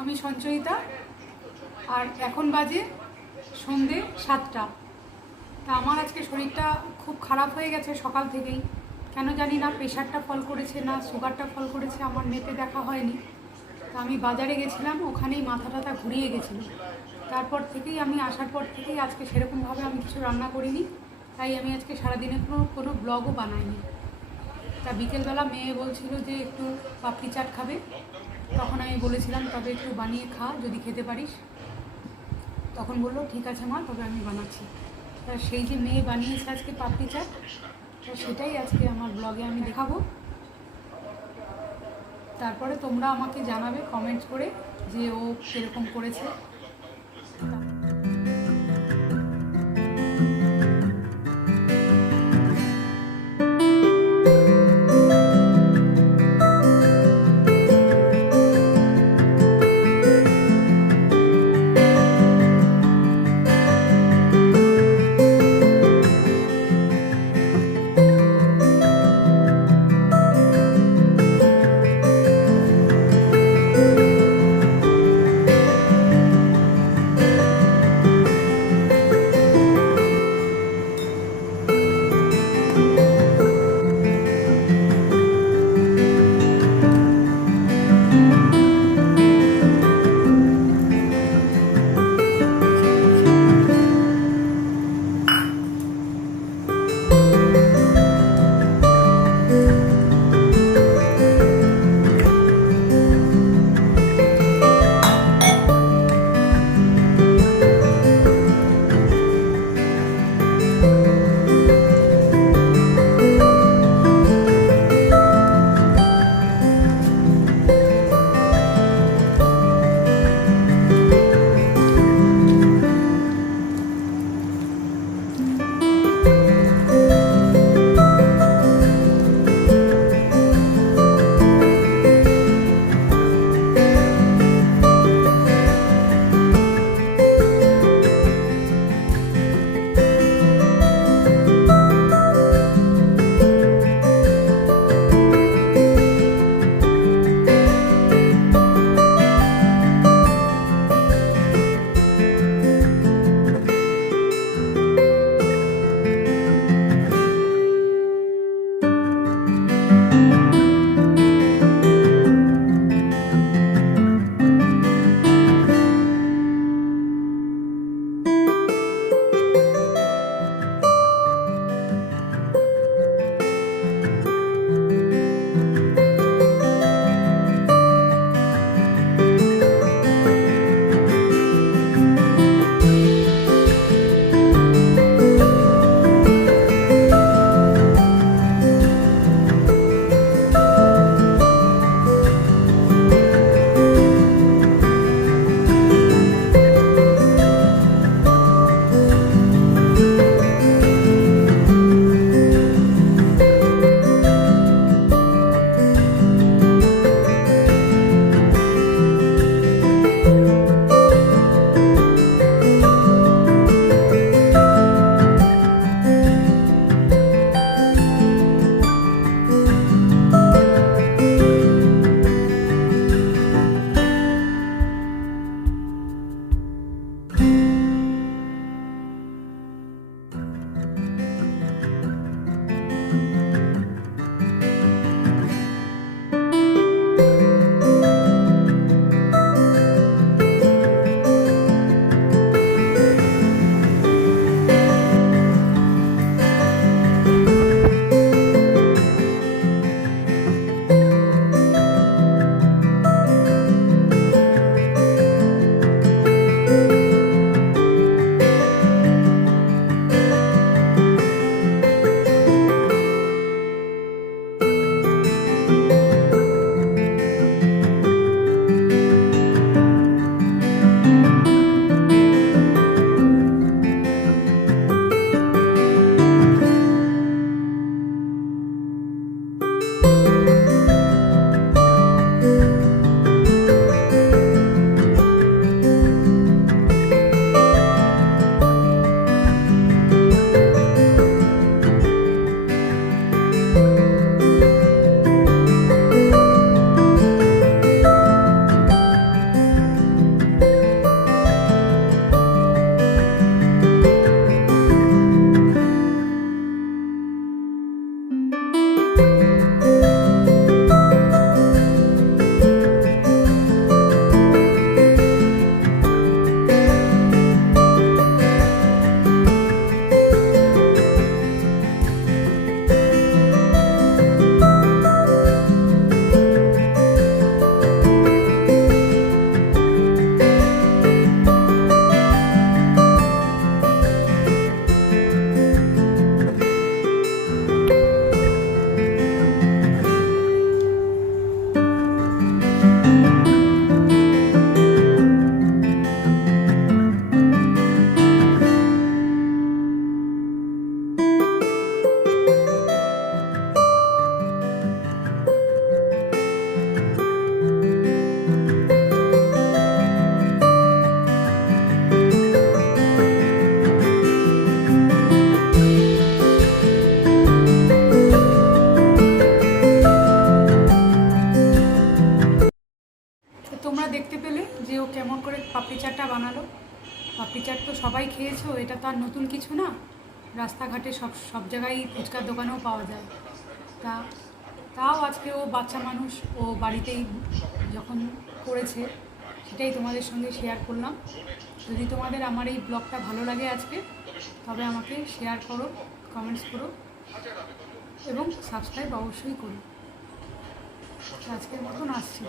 আমি সঞ্চয়িতা। আর এখন বাজে সন্ধে 7টা। তা আমার আজকে শরীরটা খুব খারাপ হয়ে গেছে সকাল থেকেই। কেন জানি না প্রেশারটা ফল করেছে না সুগারটা ফল করেছে, আমার মেপে দেখা হয়নি। তা আমি বাজারে গেছিলাম, ওখানেই মাথা টাথা ঘুরিয়ে গেছিলো। তারপর থেকেই আমি আসার পর থেকেই আজকে সেরকমভাবে আমি কিছু রান্না করিনি, তাই আমি আজকে সারাদিনে কোনো ব্লগও বানাইনি। তা বিকেলবেলা মেয়ে বলছিল যে একটু পাপড়ি চাট খাবে, তখন আমি বলেছিলাম তবে একটু বানিয়ে খা যদি খেতে পারিস। তখন বললো ঠিক আছে মা, তবে আমি বানাচ্ছি। তা সেই যে মেয়ে বানিয়েছে আজকে পাপড়ি চাট, তো সেটাই আজকে আমার ব্লগে আমি দেখাবো। তারপরে তোমরা আমাকে জানাবে কমেন্টস করে যে ও কীরকম করেছে। করেছো, এটা তো আর নতুন কিছু না, রাস্তাঘাটে সব সব জায়গায় ফুচকার দোকানেও পাওয়া যায়। তা তাও আজকে ও বাচ্চা মানুষ, ও বাড়িতেই যখন করেছে সেটাই তোমাদের সঙ্গে শেয়ার করলাম। যদি তোমাদের আমার এই ব্লগটা ভালো লাগে আজকে, তবে আমাকে শেয়ার করো, কমেন্টস করো এবং সাবস্ক্রাইব অবশ্যই করো। আজকের মতন আসছি।